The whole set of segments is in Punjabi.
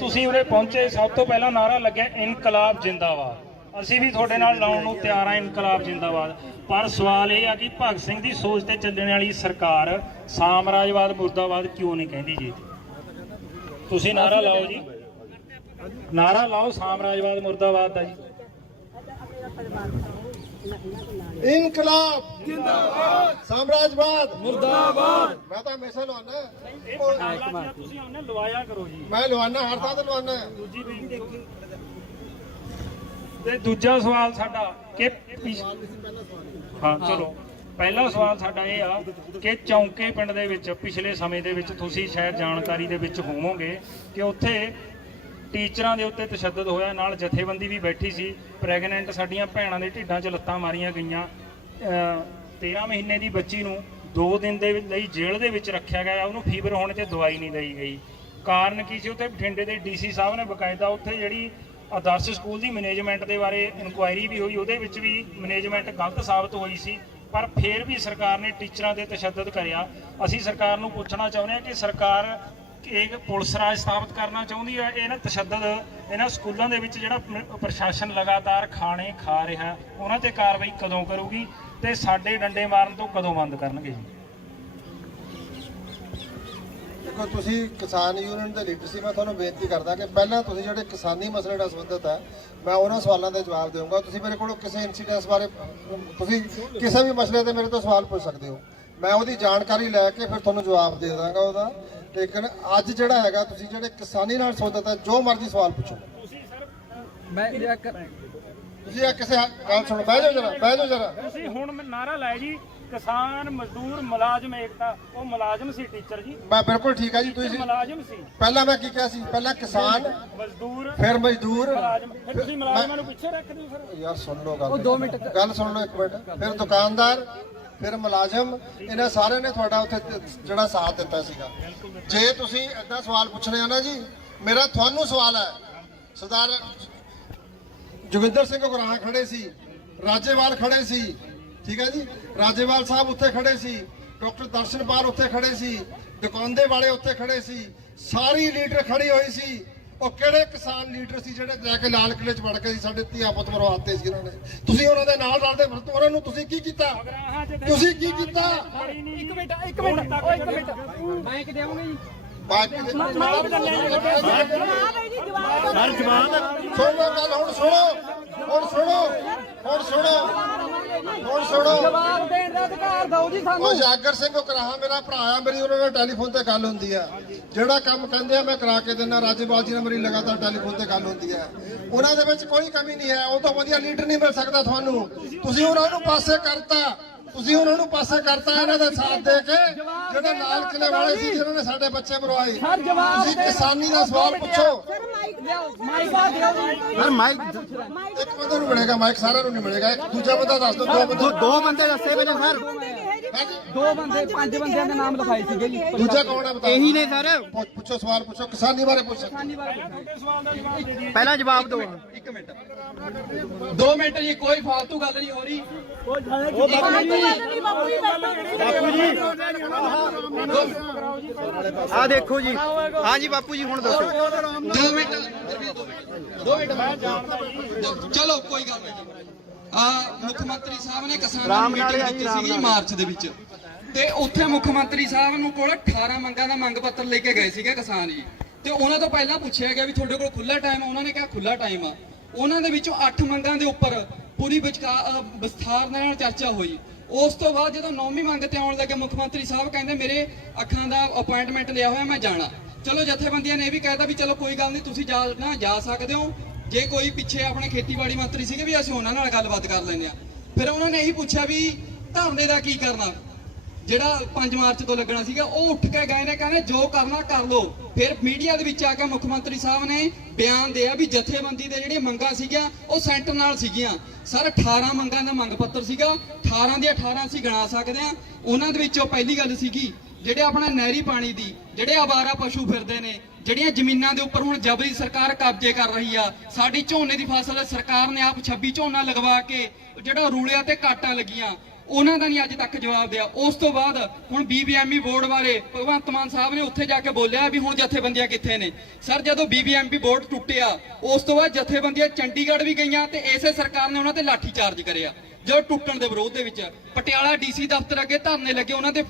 ਤੁਸੀਂ ਉਰੇ ਪਹੁੰਚੇ, ਸਭ ਤੋਂ ਪਹਿਲਾਂ ਨਾਰਾ ਲੱਗਿਆ ਇਨਕਲਾਬ ਜਿੰਦਾਬਾਦ। ਅਸੀਂ ਵੀ ਤੁਹਾਡੇ ਨਾਲ ਲਾਉਣ ਨੂੰ ਤਿਆਰ ਆ ਇਨਕਲਾਬ ਜਿੰਦਾਬਾਦ। ਪਰ ਸਵਾਲ ਇਹ ਆ ਕਿ ਭਗਤ ਸਿੰਘ ਦੀ ਸੋਚ ਤੇ ਚੱਲਣ ਵਾਲੀ ਸਰਕਾਰ ਸਾਮਰਾਜਵਾਦ, ਮੁਰਦਾਬਾਦ ਕਿਉਂ ਨਹੀਂ ਕਹਿੰਦੀ ਜੀ? ਤੁਸੀਂ ਨਾਰਾ ਲਾਓ ਜੀ। ਨਾਰਾ ਲਾਓ, ਸਾਮਰਾਜਵਾਦ, ਮੁਰਦਾਬਾਦ ਦਾ ਜੀ। ਇਨਕਲਾਬ। ਜਿੰਦਾਬਾਦ। ਸਾਮਰਾਜਵਾਦ। ਮੁਰਦਾਬਾਦ। ਮੈਂ ਤਾਂ ਹਮੇਸ਼ਾ ਜਿਹੜਾ ਤੁਸੀਂ ਉਹਨੇ ਲਵਾਇਆ ਕਰੋ ਜੀ। ਮੈਂ ਲਵਾਨਾ ਹਰ ਥਾਂ ਤੇ ਲਵਾਨਾ ਦੂਜੀ ਬੇਨਤੀ ਤੇ ਦੂਜਾ ਸਵਾਲ ਸਾਡਾ ਕਿ ਹਾਂ ਚਲੋ। ਪਹਿਲਾ ਸਵਾਲ ਸਾਡਾ ਇਹ ਆ ਕਿ ਚੌਂਕੇ ਪਿੰਡ ਦੇ ਵਿੱਚ ਪਿਛਲੇ ਸਮੇਂ ਦੇ ਵਿੱਚ ਤੁਸੀਂ ਸ਼ਾਇਦ ਜਾਣਕਾਰੀ ਦੇ ਵਿੱਚ ਹੋਵੋਗੇ ਕਿ ਉੱਥੇ ਟੀਚਰਾਂ ਦੇ ਉੱਤੇ ਤਸ਼ੱਦਦ ਹੋਇਆ। ਨਾਲ ਜਥੇਬੰਦੀ ਵੀ ਬੈਠੀ ਸੀ। ਪ੍ਰੈਗਨੈਂਟ ਸਾਡੀਆਂ ਭੈਣਾਂ ਦੇ ਢਿੱਡਾਂ 'ਚ ਲੱਤਾਂ ਮਾਰੀਆਂ ਗਈਆਂ। ਅਹ 13 ਮਹੀਨੇ ਦੀ ਬੱਚੀ ਨੂੰ 2 ਦਿਨ ਦੇ ਲਈ ਜੇਲ੍ਹ ਦੇ ਵਿੱਚ ਰੱਖਿਆ ਗਿਆ। ਉਹਨੂੰ ਫੀਵਰ ਹੋਣ ਤੇ ਦਵਾਈ ਨਹੀਂ ਦਈ ਗਈ। ਕਾਰਨ ਕੀ ਸੀ? ਉੱਥੇ ਬਠਿੰਡੇ ਦੇ ਡੀਸੀ ਸਾਹਿਬ ਨੇ ਬਕਾਇਦਾ ਉੱਥੇ ਜਿਹੜੀ ਆਦਰਸ਼ ਸਕੂਲ ਦੀ ਮੈਨੇਜਮੈਂਟ ਦੇ ਬਾਰੇ ਇਨਕੁਆਇਰੀ ਵੀ ਹੋਈ। ਉਹਦੇ ਵਿੱਚ ਵੀ ਮੈਨੇਜਮੈਂਟ ਗਲਤ ਸਾਬਤ ਹੋਈ ਸੀ। ਪਰ ਫਿਰ ਵੀ ਸਰਕਾਰ ਨੇ ਟੀਚਰਾਂ ਤੇ ਤਸ਼ੱਦਦ ਕਰਿਆ। ਅਸੀਂ ਸਰਕਾਰ ਨੂੰ ਪੁੱਛਣਾ ਚਾਹੁੰਦੇ ਹਾਂ ਕਿ ਸਰਕਾਰ ਇੱਕ ਪੁਲਿਸ ਰਾਜ ਸਥਾਪਿਤ ਕਰਨਾ ਚਾਹੁੰਦੀ ਹੈ ਇਹਨਾਂ ਤਸ਼ੱਦਦ ਇਹਨਾਂ ਸਕੂਲਾਂ ਦੇ ਵਿੱਚ ਜਿਹੜਾ ਪ੍ਰਸ਼ਾਸਨ ਲਗਾਤਾਰ ਖਾਣੇ ਖਾ ਰਿਹਾ, ਉਹਨਾਂ ਤੇ ਕਾਰਵਾਈ ਕਦੋਂ ਕਰੂਗੀ ਤੇ ਸਾਡੇ ਡੰਡੇ ਮਾਰਨ ਤੋਂ ਕਦੋਂ ਬੰਦ ਕਰਨਗੇ ਜੀ? ਦੇਖੋ, ਤੁਸੀਂ ਕਿਸਾਨ ਯੂਨੀਅਨ ਦੇ ਲੀਡਰ ਸੀ, ਮੈਂ ਤੁਹਾਨੂੰ ਬੇਨਤੀ ਕਰਦਾ ਕਿ ਪਹਿਲਾਂ ਤੁਸੀਂ ਜਿਹੜੇ ਕਿਸਾਨੀ ਮਸਲੇ ਨਾਲ ਸੰਬੰਧਿਤ ਹੈ ਮੈਂ ਉਹਨਾਂ ਸਵਾਲਾਂ ਦੇ ਜਵਾਬ ਦੇਵਾਂਗਾ। ਤੁਸੀਂ ਮੇਰੇ ਕੋਲੋਂ ਕਿਸੇ ਇਨਸੀਡੈਂਸ ਬਾਰੇ ਤੁਸੀਂ ਕਿਸੇ ਵੀ ਮਸਲੇ ਤੇ ਮੇਰੇ ਤੋਂ ਸਵਾਲ ਪੁੱਛ ਸਕਦੇ ਹੋ। ਮੈਂ ਉਹਦੀ ਜਾਣਕਾਰੀ ਲੈ ਕੇ ਫਿਰ ਤੁਹਾਨੂੰ ਜਵਾਬ ਦੇ ਦਾਂਗਾ ਉਹਦਾ। ਲੇਕਿਨ ਅੱਜ ਜਿਹੜਾ ਹੈਗਾ ਤੁਸੀਂ ਜਿਹੜੇ ਕਿਸਾਨੀ ਨਾਲ ਹੈ ਜੋ ਮਰਜ਼ੀ ਸਵਾਲ ਪੁੱਛੋ। ਤੁਸੀਂ ਸਰ ਮੈਂ ਤੁਸੀਂ ਆ ਕਿਸੇ ਗੱਲ ਸੁਣੋ ਬਹਿ ਜਾਓ ਜਰਾ ਬਹਿ ਜਾਓ ਜਰਾ। ਤੁਸੀਂ ਹੁਣ ਨਾਰਾ ਲਾਇਆ ਜੀ ਕਿਸਾਨ ਮਜ਼ਦੂਰ ਮੁਲਾਜ਼ਮ ਏਕਤਾ ਉਹ ਮੁਲਾਜ਼ਮ ਸੀ ਟੀਚਰ ਜੀ। ਮੈਂ ਬਿਲਕੁਲ ਠੀਕ ਹੈ ਜੀ ਤੁਸੀਂ ਮੁਲਾਜ਼ਮ ਸੀ। ਪਹਿਲਾਂ ਮੈਂ ਕੀ ਕਿਹਾ ਸੀ? ਪਹਿਲਾਂ ਕਿਸਾਨ ਮਜ਼ਦੂਰ ਫਿਰ ਮਜ਼ਦੂਰ। ਮੁਲਾਜ਼ਮ। ਫਿਰ ਤੁਸੀਂ ਮੁਲਾਜ਼ਮਾਂ ਨੂੰ ਪਿੱਛੇ ਰੱਖ ਦਿਓ ਸਰ। ਯਾਰ ਸੁਣ ਲਓ ਗੱਲ। ਉਹ ਦੋ ਮਿੰਟ ਗੱਲ ਸੁਣ ਲਓ ਇੱਕ ਮਿੰਟ। ਫਿਰ ਦੁਕਾਨਦਾਰ ਫਿਰ ਮੁਲਾਜ਼ਮ ਇਹਨਾਂ ਸਾਰਿਆਂ ਨੇ ਤੁਹਾਡਾ ਉੱਥੇ ਜਿਹੜਾ ਸਾਥ ਦਿੱਤਾ ਸੀਗਾ। ਜੇ ਤੁਸੀਂ ਏਦਾਂ ਸਵਾਲ ਪੁੱਛਣੇ ਆ ਨਾ ਜੀ ਮੇਰਾ ਤੁਹਾਨੂੰ ਸਵਾਲ ਹੈ। ਸਰਦਾਰ ਜੋਗਿੰਦਰ ਸਿੰਘ ਗੁਰਾਹ ਖੜੇ ਸੀ ਰਾਜੇਵਾਲ ਖੜੇ ਸੀ ਠੀਕ ਹੈ ਜੀ? ਰਾਜੇਵਾਲ ਸਾਹਿਬ ਉੱਥੇ ਖੜੇ ਸੀ ਡਾਕਟਰ ਦਰਸ਼ਨਪਾਲ ਉੱਥੇ ਖੜੇ ਸੀ ਦੁਕਾਨਦੇ ਵਾਲੇ ਉੱਥੇ ਖੜੇ ਸੀ ਸਾਰੀ ਲੀਡਰ ਖੜੀ ਹੋਈ ਸੀ। ਉਹ ਕਿਹੜੇ ਕਿਸਾਨ ਲੀਡਰ ਸੀ ਜਿਹੜੇ ਲੈ ਕੇ ਲਾਲ ਕਿਲੇ 'ਚ ਵੜ ਕੇ ਸੀ? ਸਾਡੇ ਧੀਆ ਪੁੱਤ ਮਰਵਾਤੇ ਸੀ ਉਹਨਾਂ ਨੇ। ਤੁਸੀਂ ਉਹਨਾਂ ਦੇ ਨਾਲ ਰਲਦੇ ਫਿਰਦੇ ਉਹਨਾਂ ਨੂੰ ਤੁਸੀਂ ਕੀ ਕੀਤਾ? ਤੁਸੀਂ ਕੀ ਕੀਤਾ? ਇੱਕ ਮਿੰਟ ਇੱਕ ਮਿੰਟ ਓ ਇੱਕ ਮਿੰਟ। ਮੈਂ ਕਿ ਦੇਵਾਂਗਾ ਜੀ। ਬਾਕੀ ਦੇ ਸਰ ਜਵਾਬ ਸੁਣ ਗੱਲ ਹੁਣ ਸੁਣੋ ਹੁਣ ਸੁਣੋ ਹੁਣ ਸੁਣੋ। ਹੁਣ ਸੁਣੋ। ਜਵਾਬ ਦੇਣ ਦਾ ਅਧਿਕਾਰ ਦਿਓ ਜੀ ਸਾਨੂੰ। ਉਹ ਜਾਗਰ ਸਿੰਘ ਕਰਾਹਾ ਮੇਰਾ ਭਰਾ ਆ ਮੇਰੀ ਉਹਨਾਂ ਨਾਲ ਟੈਲੀਫੋਨ ਤੇ ਗੱਲ ਹੁੰਦੀ ਆ। ਜਿਹੜਾ ਕੰਮ ਕਹਿੰਦੇ ਆ ਮੈਂ ਕਰਾ ਕੇ ਦਿੰਦਾ ਰਾਜੇਵਾਲ ਜੀ ਨਾਲ ਮੇਰੀ ਲਗਾਤਾਰ ਟੈਲੀਫੋਨ ਤੇ ਗੱਲ ਹੁੰਦੀ ਆ। ਉਹਨਾਂ ਦੇ ਵਿੱਚ ਕੋਈ ਕਮੀ ਨਹੀਂ ਹੈ ਉਹ ਤੋਂ ਵਧੀਆ ਲੀਡਰ ਨਹੀਂ ਮਿਲ ਸਕਦਾ ਤੁਹਾਨੂੰ। ਤੁਸੀਂ ਉਹਨਾਂ ਨੂੰ ਪਾਸੇ ਕਰਤਾ। ਤੁਸੀਂ ਉਹਨਾਂ ਨੂੰ ਪਾਸੇ ਕਰਤਾ ਇਹਨਾਂ ਦਾ ਸਾਥ ਦੇ ਕੇ ਜਿਹੜੇ ਲਾਲ ਕਿਲੇ ਵਾਲੇ ਸੀ ਜਿਨ੍ਹਾਂ ਨੇ ਸਾਡੇ ਬੱਚੇ ਮਰਵਾਏ। ਤੁਸੀਂ ਕਿਸਾਨੀ ਦਾ ਸਵਾਲ ਪੁੱਛੋ। ਸਰ ਮਾਈਕ ਇੱਕ ਬੰਦੇ ਨੂੰ ਮਿਲੇਗਾ ਮਾਈਕ ਸਾਰਿਆਂ ਨੂੰ ਨਹੀਂ ਮਿਲੇਗਾ। ਇੱਕ ਦੂਜਾ ਬੰਦਾ ਦੱਸ ਦਿਓ ਦੋ ਬੰਦੇ ਦੋ ਬੰਦੇ ਦੱਸੇ ਨੇ ਸਰ। ਦੋ ਬੰਦੇ ਪੰਜ ਬੰਦਿਆਂ ਦੇ ਨਾਮ ਲਿਖਾਏ ਸੀਗੇ ਜੀ। ਦੂਜਾ ਕੌਣ ਹੈ ਬਤਾਓ ਇਹੀ ਨੇ ਸਰ। ਪੁੱਛ- ਪੁੱਛੋ ਸਵਾਲ ਪੁੱਛੋ ਕਿਸਾਨੀ ਬਾਰੇ ਪੁੱਛੋ। ਦਾ ਦੇ ਪਹਿਲਾਂ ਜਵਾਬ ਦਿਓ। ਇੱਕ ਮਿੰਟ। 2 ਮਿੰਟ ਜੀ ਕੋਈ ਫालतू ਗੱਲ ਨਹੀਂ ਹੋ ਰਹੀ। ਆ ਦੇਖੋ ਜੀ। ਹਾਂ ਜੀ ਬਾਪੂ ਜੀ ਹੁਣ ਦੱਸੋ। 2 ਮਿੰਟ। 2 ਮਿੰਟ। ਮੈਂ ਚਲੋ ਕੋਈ ਗੱਲ ਨਹੀਂ। ਆ ਮੁੱਖ ਮੰਤਰੀ ਸਾਹਿਬ ਨੇ ਕਿਸਾਨਾਂ ਨੂੰ ਮੀਟਿੰਗ ਰਾਮ ਸੀਗੀ। ਮਾਰਚ ਦੇ ਵਿੱਚ। ਤੇ ਉੱਥੇ ਮੁੱਖ ਮੰਤਰੀ ਸਾਹਿਬ ਨੂੰ ਕੋਲ 18 ਮੰਗਾਂ ਦਾ ਮੰਗ ਪੱਤਰ ਲੈ ਕੇ ਗਏ ਸੀਗੇ ਕਿਸਾਨ ਜੀ। ਤੇ ਉਹਨਾਂ ਤੋਂ ਪਹਿਲਾਂ ਪੁੱਛਿਆ ਗਿਆ ਵੀ ਤੁਹਾਡੇ ਕੋਲ ਖੁੱਲਾ ਟਾਈਮ ਆ। ਉਹਨਾਂ ਨੇ ਕਿਹਾ ਖੁੱਲਾ ਟਾਈਮ ਆ। ਉਹਨਾਂ ਦੇ ਵਿੱਚੋਂ 8 ਮੰਗਾਂ ਦੇ ਉੱਪਰ ਪੂਰੀ ਵਿਚਕਾਰ ਵਿਸਥਾਰ ਨਾਲ ਚਰਚਾ ਹੋਈ। ਉਸ ਤੋਂ ਬਾਅਦ ਜਦੋਂ ਨੌਵੀਂ ਮੰਗ ਤੇ ਆਉਣ ਲੱਗੇ ਮੁੱਖ ਮੰਤਰੀ ਸਾਹਿਬ ਕਹਿੰਦੇ ਮੇਰੇ ਅੱਖਾਂ ਦਾ ਅਪਾਇੰਟਮੈਂਟ ਲਿਆ ਹੋਇਆ ਮੈਂ ਜਾਣਾ। ਚਲੋ ਜਥੇਬੰਦੀਆਂ ਨੇ ਇਹ ਵੀ ਕਹਿਤਾ ਵੀ ਚਲੋ ਕੋਈ ਗੱਲ ਨਹੀਂ ਤੁਸੀਂ ਜਾ ਨਾ ਜਾ ਸਕਦੇ ਹੋ। ਜੇ ਕੋਈ ਪਿੱਛੇ ਆਪਣੇ ਖੇਤੀਬਾੜੀ ਮੰਤਰੀ ਸੀਗੇ ਵੀ ਅਸੀਂ ਉਹਨਾਂ ਨਾਲ ਗੱਲਬਾਤ ਕਰ ਲੈਂਦੇ ਆ ਫਿਰ ਉਹਨਾਂ ਨੇ ਇਹੀ ਪੁੱਛਿਆ ਵੀ ਧਰਨੇ ਦਾ ਕੀ ਕਰਨਾ? ਜਿਹੜਾ 5 ਮਾਰਚ ਤੋਂ ਲੱਗਣਾ ਸੀਗਾ, ਉਹ ਉੱਠ ਕੇ ਗਏ ਨੇ, ਕਹਿੰਦੇ ਜੋ ਕਰਨਾ ਕਰ ਲੋ ਫਿਰ ਮੀਡੀਆ ਦੇ ਵਿੱਚ ਆ ਕੇ ਮੁੱਖ ਮੰਤਰੀ ਸਾਹਿਬ ਨੇ ਬਿਆਨ ਦਿਆ ਵੀ ਜਥੇਬੰਦੀ ਦੇ ਜਿਹੜੀਆਂ ਮੰਗਾਂ ਸੀਗੀਆਂ, ਉਹ ਸੈਂਟਰ ਨਾਲ ਸੀਗੀਆਂ। ਸਰ 18 ਮੰਗਾਂ ਦਾ ਮੰਗ ਪੱਤਰ ਸੀਗਾ 18 ਦੀਆਂ 18 ਅਸੀਂ ਗਿਣਾ ਸਕਦੇ ਆ ਉਹਨਾਂ ਦੇ ਵਿੱਚੋਂ ਪਹਿਲੀ ਗੱਲ ਸੀਗੀ ਜਿਹੜੇ ਆਪਣਾ ਨਹਿਰੀ ਪਾਣੀ ਦੀ, ਜਿਹੜੇ ਆਵਾਰਾ ਪਸ਼ੂ ਫਿਰਦੇ ਨੇ, ਜਿਹੜੀਆਂ ਜ਼ਮੀਨਾਂ ਦੇ ਉੱਪਰ ਹੁਣ ਜਬਰੀ ਸਰਕਾਰ ਕਬਜ਼ੇ ਕਰ ਰਹੀ ਆ, ਸਾਡੀ ਝੋਨੇ ਦੀ ਫਸਲ ਸਰਕਾਰ ਨੇ ਆਪ 26 ਝੋਨਾ ਲਗਵਾ ਕੇ ਜਿਹੜਾ ਰੂਲਿਆਂ ਤੇ ਕਾਟਾਂ ਲੱਗੀਆਂ, ਉਹਨਾਂ ਦਾ ਨਹੀਂ ਅੱਜ ਤੱਕ ਜਵਾਬ ਦਿਆ। ਉਸ ਤੋਂ ਬਾਅਦ ਹੁਣ ਬੀਬੀਐਮਬੀ ਬੋਰਡ ਬਾਰੇ ਭਗਵੰਤ ਮਾਨ ਸਾਹਿਬ ਨੇ ਉੱਥੇ ਜਾ ਕੇ ਬੋਲਿਆ ਵੀ ਹੁਣ ਜਥੇਬੰਦੀਆਂ ਕਿੱਥੇ ਨੇ। ਸਰ, ਜਦੋਂ ਬੀਬੀਐਮਬੀ ਬੋਰਡ ਟੁੱਟਿਆ, ਉਸ ਤੋਂ ਬਾਅਦ ਜਥੇਬੰਦੀਆਂ ਚੰਡੀਗੜ੍ਹ ਵੀ ਗਈਆਂ ਤੇ ਇਸੇ ਸਰਕਾਰ ਨੇ ਉਹਨਾਂ ਤੇ ਲਾਠੀ ਚਾਰਜ ਕਰਿਆ। ਜੋ ਟੁੱਟਣ ਦੇ ਵਿਰੋਧ ਦੇ ਵਿੱਚ ਪਟਿਆਲਾ ਡੀਸੀ ਦਫ਼ਤਰ ਅੱਗੇ ਧਰਨੇ ਲੱਗੇ, ਉਹਨਾਂ ਦੇ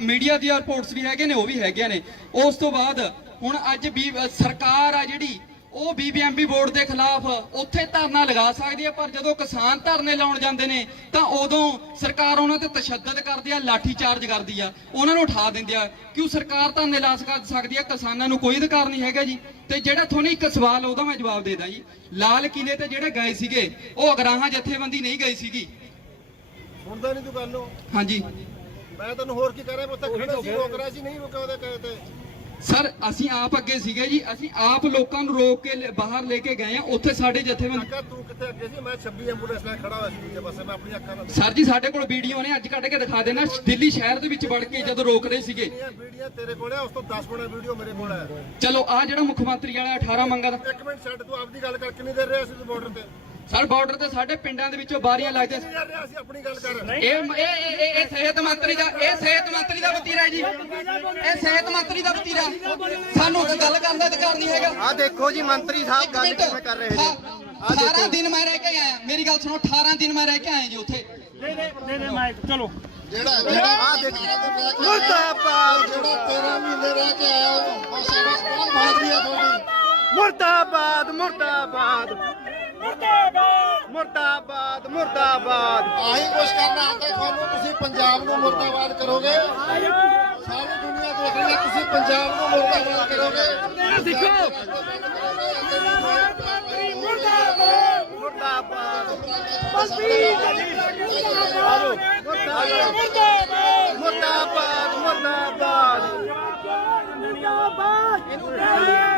ਮੀਡੀਆ ਦੀਆਂ ਰਿਪੋਰਟਸ ਵੀ ਹੈਗੇ ਨੇ, ਉਹ ਵੀ ਹੈਗੀਆਂ ਨੇ। ਉਸ ਤੋਂ ਬਾਅਦ ਹੁਣ ਅੱਜ ਵੀ ਸਰਕਾਰ ਆ ਜਿਹੜੀ ਉਹ ਬੀਬੀਐਮਬੀ ਬੋਰਡ ਦੇ ਖਿਲਾਫ ਉੱਥੇ ਧਰਨਾ ਲਗਾ ਸਕਦੀ ਹੈ ਪਰ ਜਦੋਂ ਕਿਸਾਨ ਧਰਨੇ ਲਾਉਣ ਜਾਂਦੇ ਨੇ ਤਾਂ ਉਦੋਂ ਸਰਕਾਰ ਉਹਨਾਂ ਤੇ ਤਸ਼ੱਦਦ ਕਰਦੀ ਆ ਲਾਠੀ ਚਾਰਜ ਕਰਦੀ ਆ ਉਹਨਾਂ ਨੂੰ ਉਠਾ ਦਿੰਦੀ ਆ। ਕਿਉਂ ਸਰਕਾਰ ਧਰਨੇ ਲਾ ਸਕ- ਸਕਦੀ ਆ? ਕਿਸਾਨਾਂ ਨੂੰ ਕੋਈ ਅਧਿਕਾਰ ਨਹੀਂ ਹੈਗਾ ਜੀ। ਤੇ ਜਿਹੜਾ ਤੁਹਾਨੂੰ ਇੱਕ ਸਵਾਲ ਉਹਦਾ ਮੈਂ ਜਵਾਬ ਦੇ ਦਾਂ ਜੀ। ਲਾਲ ਕਿਲੇ ਤੇ ਜਿਹੜੇ ਗਏ ਸੀਗੇ ਉਹ ਅਗਰਾਹਾਂ ਜਥੇਬੰਦੀ ਨਹੀਂ ਗਈ ਸੀਗੀ। ਸੁਣਦਾ ਨਹੀਂ ਤੂੰ ਗੱਲ ਨੂੰ? ਹਾਂਜੀ। ਮੈਂ ਤੈਨੂੰ ਹੋਰ ਕੀ ਕਰ ਰਿਹਾ ਉੱਥੇ ਖੜਾ ਸੀ ਰੋਕ ਰਿਹਾ ਸੀ ਨਹੀਂ ਰੁਕਿਆ ਉਹਦੇ ਕਹੇ ਤੇ। ਸਰ ਅਸੀਂ ਆਪ ਅੱਗੇ ਸੀਗੇ ਜੀ। ਅਸੀਂ ਆਪ ਲੋਕਾਂ ਨੂੰ ਰੋਕ ਕੇ ਲੈ- ਬਾਹਰ ਲੈ ਕੇ ਗਏ ਆ। ਉੱਥੇ ਸਾਡੇ ਜਥੇਬੰਦੀ ਕਾਕਾ ਤੂੰ ਕਿੱਥੇ ਅੱਗੇ ਸੀ? ਮੈਂ 26 ਐਂਬੂਲੈਂਸ ਨਾਲ ਖੜਾ ਹੋਇਆ ਸੀ ਦੂਜੇ ਪਾਸੇ। ਮੈਂ ਆਪਣੀ ਅੱਖਾਂ ਨਾਲ ਸਰ ਜੀ ਸਾਡੇ ਕੋਲ ਵੀਡੀਓ ਨੇ। ਅੱਜ ਕੱਢ ਕੇ ਦਿਖਾ ਦੇਣਾ। ਦਿੱਲੀ ਸ਼ਹਿਰ ਦੇ ਵਿੱਚ ਵੜ ਕੇ ਜਦੋਂ ਰੋਕ ਰਹੇ ਸੀਗੇ। ਇਹ ਵੀਡੀਓ ਤੇਰੇ ਕੋਲ ਹੈ ਉਸ ਤੋਂ 10 ਗੁਣਾ ਵੀਡੀਓ ਮੇਰੇ ਕੋਲ ਹੈ ਚਲੋ ਆ ਜਿਹੜਾ ਮੁੱਖ ਮੰਤਰੀ ਵਾਲਾ 18 ਮੰਗਾ ਦਾ ਇੱਕ ਮਿੰਟ ਛੱਡ ਤੂੰ ਆਪਦੀ ਗੱਲ ਕਰ ਕਿੰਨੀ ਦੇਰ ਰਿਹਾ ਸੀ ਬਾਰਡਰ ਤੇ। ਸਰ ਬਾਰਡਰ ਤੇ ਸਾਡੇ ਪਿੰਡਾਂ ਦੇ ਵਿੱਚੋਂ ਬਾਰੀਆਂ ਲੱਗਦੇ ਕਿੰਨੀ ਦੇਰ ਰਿਹਾ ਸੀ ਆਪਣੀ ਗੱਲ ਕਰ ਇਹ ਇਹ ਇਹ- ਇਹ ਇਹ ਸਿਹਤ ਮੰਤਰੀ ਦਾ ਇਹ ਸਿਹਤ ਮੰਤਰੀ ਦਾ ਵਤੀਰਾ ਹੈ ਜੀ। ਇਹ ਸਿਹਤ ਮੰਤਰੀ ਦਾ ਵਤੀਰਾ ਸਾਨੂੰ ਗੱਲ ਕਰਨ ਦਾ ਅਧਿਕਾਰ ਨਹੀਂ ਹੈਗਾ। ਆ ਦੇਖੋ ਜੀ ਮੰਤਰੀ ਸਾਹਿਬ ਇੱਕ ਗੱਲ ਮਿੰਟ। ਕਿਵੇਂ ਕਰ ਰਹੇ ਨੇ? ਹਾਂ, 18 ਦਿਨ ਮੈਂ ਰਹਿ ਕੇ ਆਇਆ। ਮੇਰੀ ਗੱਲ ਸੁਣੋ 18 ਦਿਨ ਮੈਂ ਰਹਿ ਕੇ ਆਇਆ ਜੀ ਉੱਥੇ। ਦੇ ਦੇ ਦੇ ਦੇ ਮਾਈਕ ਚਲੋ। ਜਿਹੜਾ ਜਿਹੜਾ ਆ ਦੇਖੋ ਮੁਰਦਾਬਾਦ। ਜਿਹੜਾ 13 ਮਹੀਨੇ ਰਹਿ ਕੇ ਆਇਆ ਉਹ ਸਾਡਾ ਕੌਣ ਬਾਦਰੀ ਆ ਤੁਹਾਡੀ ਮੁਰਦਾਬਾਦ ਮੁਰਦਾਬਾਦ। ਮੁਰਦਾਬਾਦ। ਮੁਰਦਾਬਾਦ ਆਹੀ ਕੁਛ ਕਰਨਾ ਆਉਂਦਾ ਤੁਹਾਨੂੰ ਤੁਸੀਂ ਪੰਜਾਬ ਨੂੰ ਮੁਰਦਾਬਾਦ ਕਰੋਗੇ। ਸਾਰੀ ਦੁਨੀਆ ਦੇਖ ਰਹੀ ਹੈ ਤੁਸੀਂ ਪੰਜਾਬ ਨੂੰ ਮੁਰਦਾਬਾਦ ਕਰੋਗੇ। ਸਿੱਖੋ ਮੁਰਦਾਬਾਦ। ਮੁਰਦਾਬਾਦ। ਮੁਰਦਾਬਾਦ ਮੁਰਦਾਬਾਦ। ਮੁਰਦਾਬਾਦ।